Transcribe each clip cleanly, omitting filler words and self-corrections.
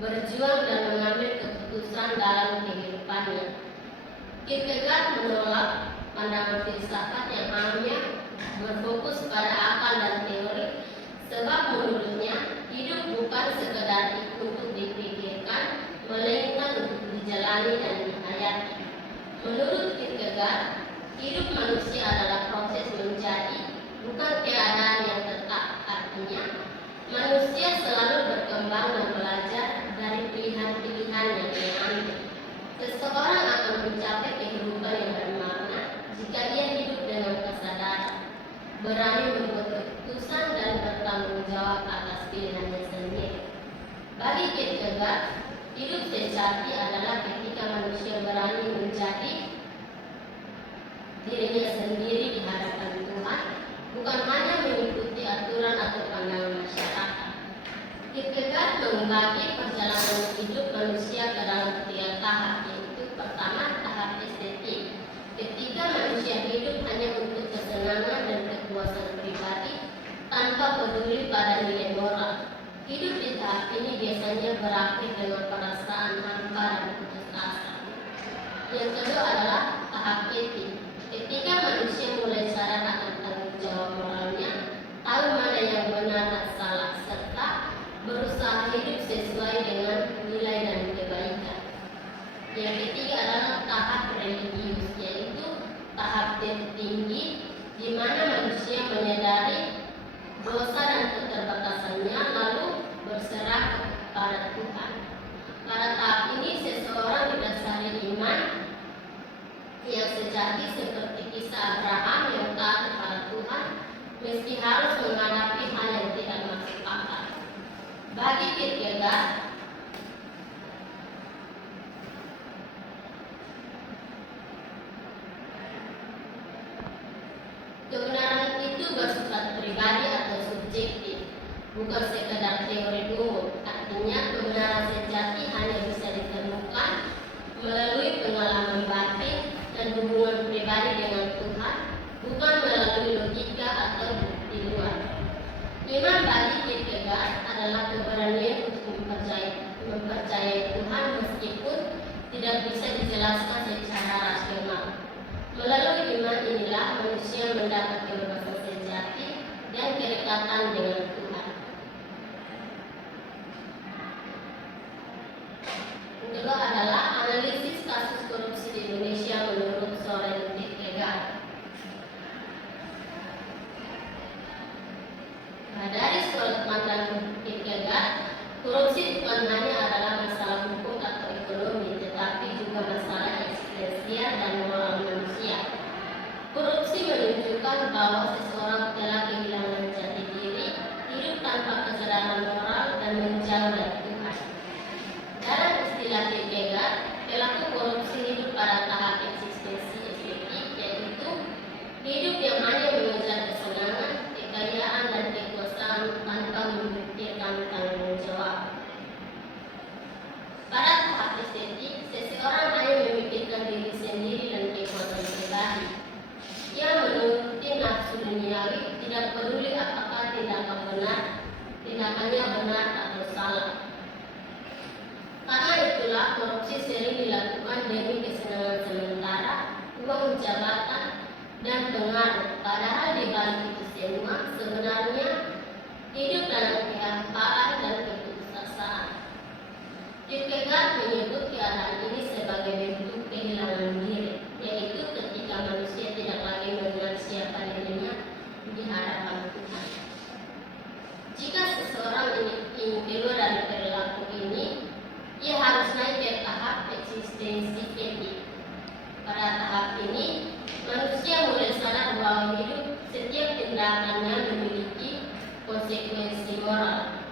berjuang dan mengambil keputusan dalam kehidupannya. Kierkegaard menolak pandangan filsafat yang hanya berfokus pada akal dan teori, sebab menurutnya hidup bukan sekedar untuk dipikirkan, melainkan untuk dijalani dan dihayati. Menurut Kierkegaard, hidup manusia adalah proses menjadi, bukan keadaan yang tetap. Artinya, manusia selalu berkembang dan belajar dari pilihan-pilihan yang dia ambil. Seseorang akan mencapai kehidupan yang bermakna jika dia hidup dengan kesadaran, berani membuat keputusan dan bertanggung jawab atas pilihannya sendiri. Bagi Kierkegaard, hidup sejati adalah ketika manusia berani menjadi dirinya sendiri di hadapan Tuhan, bukan hanya mengikuti aturan atau pandangan masyarakat. Kierkegaard membagi perjalanan hidup manusia ke dalam 3 tahap, yaitu pertama tahap estetik. Ketika manusia hidup hanya untuk kesenangan dan kepuasan pribadi tanpa peduli pada nilai moral. Hidup di tahap ini biasanya berakhir dengan perasaan hampa dan putus asa. Yang kedua adalah tahap etik. Ketika manusia mulai sadar akan tanggung jawab moralnya, tahu mana yang benar dan salah, serta berusaha hidup sesuai dengan nilai dan kebaikan. Yang ketiga adalah tahap religius, yaitu tahap tertinggi di mana manusia menyadari dosa dan keterbatasannya lalu berserah kepada Tuhan. Pada tahap ini seseorang didasari iman yang sejati seperti kisah Abraham yang taat kepada Tuhan meski harus menghadapi hal yang tidak masuk akal. Bagi Kierkegaard, kebenaran itu bersifat pribadi atau subjektif, bukan sekedar teori umum. Artinya kebenaran sejati hanya bisa ditemukan melalui pengalaman batin dan hubungan pribadi dengan Tuhan, bukan melalui logika atau bukti luar. Iman bagi Kierkegaard adalah keberanian untuk mempercayai Tuhan meskipun tidak bisa dijelaskan secara rasional. Melalui iman inilah manusia mendapat kebebasan sejati dan kedekatan dengan Tuhan. Yang kedua adalah analisis kasus korupsi di Indonesia menurut Soren Kierkegaard. Dari sudut pandang Kierkegaard, korupsi bukan hanya adalah masalah hukum atau ekonomi, tetapi juga masalah eksistensial dan moral manusia. Korupsi menunjukkan bahwa seseorang telah kehilangan jati diri, hidup tanpa kesadaran moral dan menjauh dari Tuhan. Dalam istilah Kierkegaard, pelaku korupsi hidup pada tahap eksistensi estetik, yaitu hidup yang hanya mengejar kesenangan, kekayaan dan kekuasaan tanpa memikirkan tanggung jawab. Pada tahap estetik, seseorang hanya memikirkan diri sendiri dan kekuasaan pribadi. Ia menuruti nafsu duniawi, tidak peduli apakah tindakannya benar atau salah. Karena itulah korupsi sering dilakukan demi kesenangan sementara, uang jabatan, dan pengaruh. Padahal di balik itu semua sebenarnya hidup dalam kehampaan dan keputusasaan. Kierkegaard menyebut keadaan ini sebagai bentuk kehilangan diri, yaitu ketika manusia tidak lagi mengenal siapa dirinya di hadapan Tuhan. Jika seseorang ingin keluar dari perilaku ini, ia harus naik ke tahap eksistensi etik. Pada tahap ini, manusia mulai sadar bahwa hidup setiap tindakannya memiliki konsekuensi moral.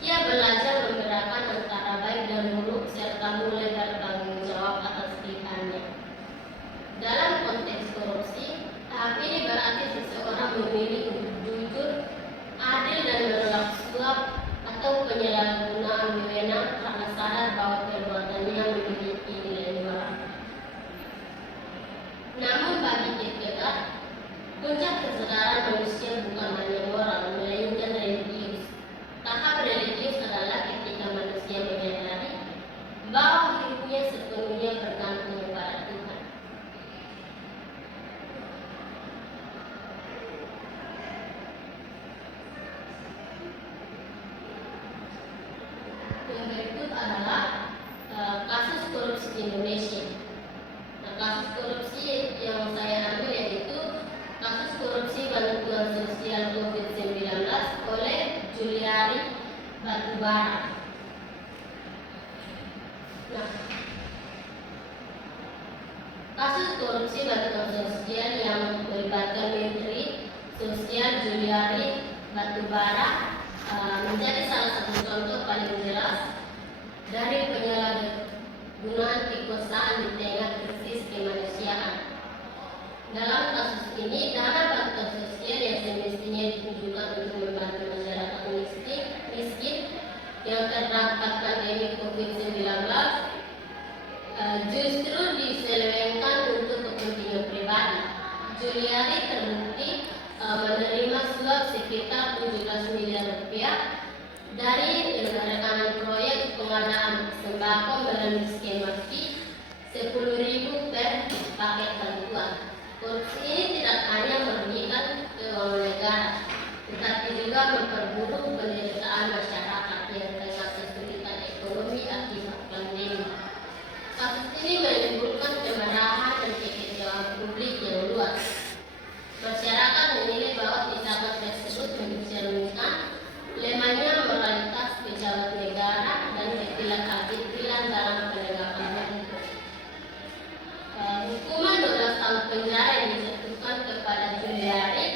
Ia belajar membedakan antara baik dan buruk serta mulai bertanggung jawab atas pilihannya. Dalam konteks korupsi, tahap ini berarti seseorang memilih untuk jujur, adil dan menolak suap atau penyalahgunaan wewenang karena sadar bahwa perbuatannya memiliki nilai moral. Namun bagi Kierkegaard, puncak kesadaran manusia batubara. Nah, kasus korupsi bantuan sosial yang melibatkan Menteri Sosial Juliari Batubara menjadi salah satu contoh paling jelas dari penyalahgunaan kekuasaan di tengah krisis kemanusiaan. Dalam kasus ini, dana bantuan sosial yang semestinya ditujukan untuk membantu masyarakat miskin yang terdampak pandemi COVID-19 justru diselewengkan untuk kepentingan pribadi. Juliari terbukti menerima suap sekitar 17 miliar rupiah dari rekanan proyek pengadaan sembako melalui skema fee 10.000 per paket bantuan. Korupsi ini tidak hanya merugikan keuangan negara, tetapi juga memperburuk penderitaan masyarakat yang tengah kesulitan ekonomi akibat pandemi. Kasus ini menimbulkan kemarahan dan kekecewaan publik yang luas. Masyarakat menilai bahwa tindakan tersebut mencerminkan lemahnya moralitas pejabat negara dan ketidakadilan dalam penegakan hukum. Hukuman 12 tahun penjara yang dijatuhkan kepada Juliari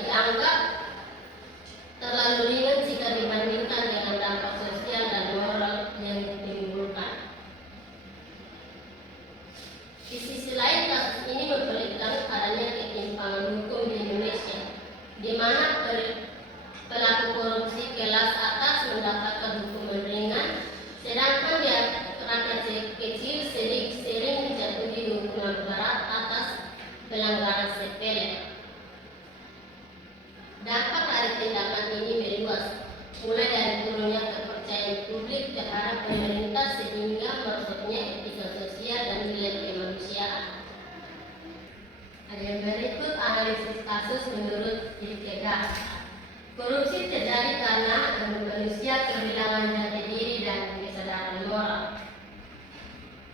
dianggap terlalu ringan jika dibandingkan dengan dampak sosial dan moral yang ditimbulkan. Di sisi lain, kasus ini memperlihatkan adanya ketimpangan hukum di Indonesia, di mana pelaku korupsi kelas atas mendapatkan hukuman ringan, sedangkan rakyat kecil sering dijatuhi hukuman berat atas pelanggaran sepele. Dampak dari tindakan ini meluas, mulai dari turunnya kepercayaan publik terhadap pemerintah sehingga merosotnya etika sosial dan nilai kemanusiaan. Ada yang berikut analisis kasus menurut Kierkegaard. Korupsi terjadi karena manusia kehilangan jati diri dan kesadaran moral.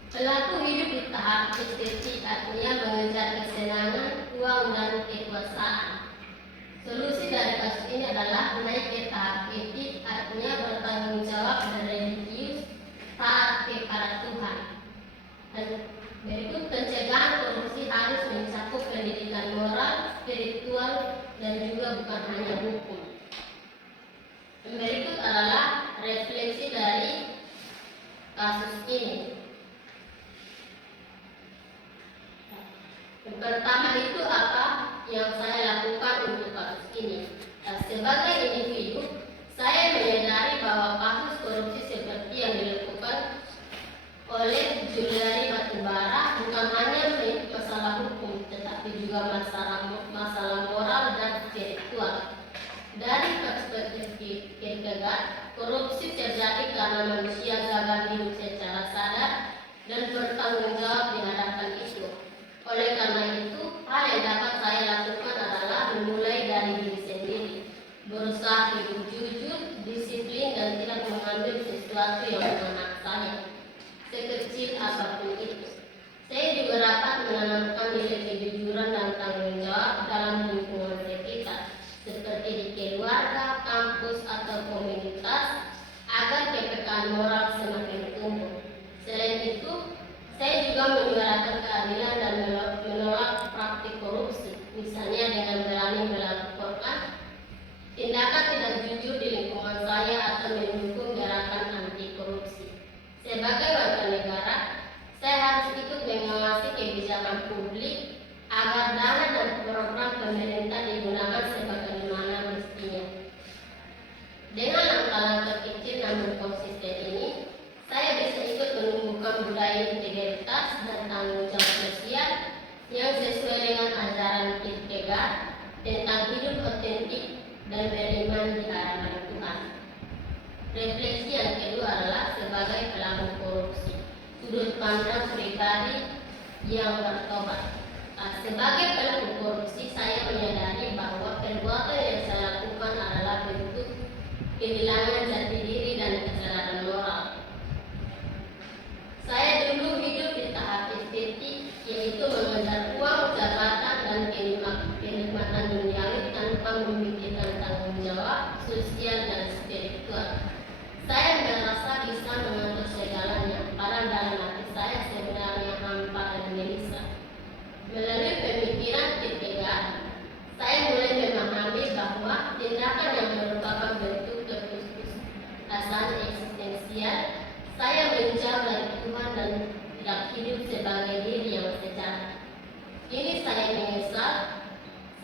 Pelaku hidup di tahap estetik, artinya mengejar kesenangan, uang, dan kekuasaan. Solusi dari kasus ini adalah naik ke tahap etik, artinya bertanggung jawab dan religius, taat kepada Tuhan. Dan berikut pencegahan korupsi harus mencakup pendidikan moral, spiritual, dan juga bukan hanya hukum. Berikut adalah refleksi dari kasus ini. Yang pertama itu apa yang saya lakukan untuk kasus ini. Sebagai individu, saya menyadari bahwa kasus korupsi seperti yang dilakukan oleh Juliari Batubara bukan hanya masalah hukum, tetapi juga masalah moral dan spiritual. Dari perspektif Kierkegaard, korupsi terjadi karena manusia gagal hidup secara sadar dan bertanggung jawab di hadapan itu. Oleh karena itu, hal yang dapat saya lakukan adalah memulai dari diri sendiri, berusaha hidup jujur, disiplin, dan tidak mengambil sesuatu yang menarik saya, sekecil apapun itu. Saya juga dapat menanamkan nilai kejujuran dan tanggung jawab dalam lingkungan sekitar, seperti di keluarga, kampus, atau komunitas, agar kepekaan moral semakin tumbuh. Selain itu, saya juga menyuarakan keadilan dan menolak praktik korupsi, misalnya dengan berani melaporkan tindakan tidak jujur di lingkungan saya atau mendukung gerakan anti korupsi. Sebagai warga negara, saya harus ikut mengawasi kebijakan publik agar dana dan program pemerintah digunakan sebagaimana mestinya. Dengan langkah-langkah kecil namun konsisten ini, saya bisa ikut menumbuhkan budaya integritas dan tanggung jawab sosial yang sesuai dengan ajaran Kierkegaard tentang hidup otentik dan beriman di hadapan Tuhan. Refleksi yang kedua adalah sebagai pelaku korupsi, sudut pandang pribadi yang bertobat. Sebagai pelaku korupsi, saya menyadari bahwa perbuatan yang saya lakukan adalah bentuk kehilangan jati diri dan kesadaran moral. Saya dulu hidup di tahap estetik, yaitu mengejar uang, jabatan, dan kenikmatan duniawi tanpa memikirkan tanggung jawab sosial dan spiritual. bisa mengatur segalanya, padahal dalam hati saya sebenarnya hampa dan gelisah. Melalui pemikiran Kierkegaard, saya mulai memahami bahwa tindakan yang merupakan bentuk keputusasaan eksistensial, saya menjauh dari Tuhan dan tidak hidup sebagai diri yang sejati. Kini saya menyesal,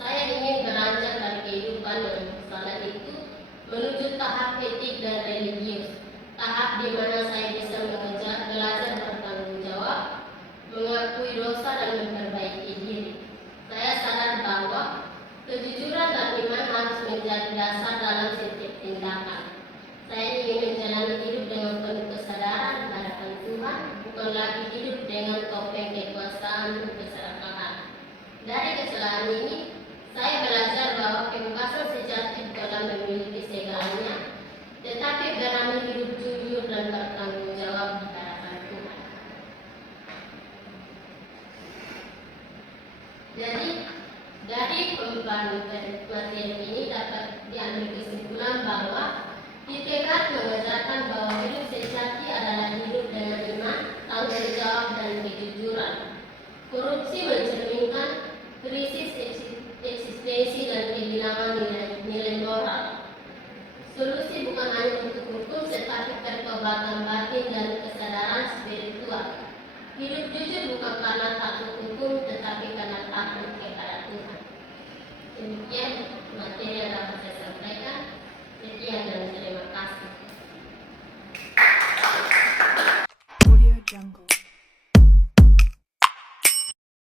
saya ingin beranjak dari kehidupan yang salah itu menuju tahap etik dan religius, tahap di mana saya bisa belajar bertanggung jawab, mengakui dosa dan memperbaiki diri. Saya sadar bahwa kejujuran dan iman harus menjadi dasar dalam setiap tindakan. Saya ingin menjalani hidup dengan penuh kesadaran hadapan Tuhan, bukan lagi hidup dengan topeng kekuasaan keserakahan. Dari kesalahan ini, saya belajar bahwa kebebasan sejati bukanlah memiliki segalanya, tetapi berani hidup jujur dan bertanggung jawab di hadapan Tuhan. Jadi, dari pembahasan materi ini dapat diambil kesimpulan bahwa Kierkegaard mengajarkan bahwa hidup sejati adalah hidup dengan iman, tanggung jawab, dan kejujuran. Korupsi mencerminkan krisis eksistensi dan kehilangan nilai moral. Solusi bukan hanya untuk hukum, tetapi pertobatan batin dan kesadaran spiritual. Hidup jujur bukan karena takut hukum, tetapi karena takut kepada Tuhan. Demikian materi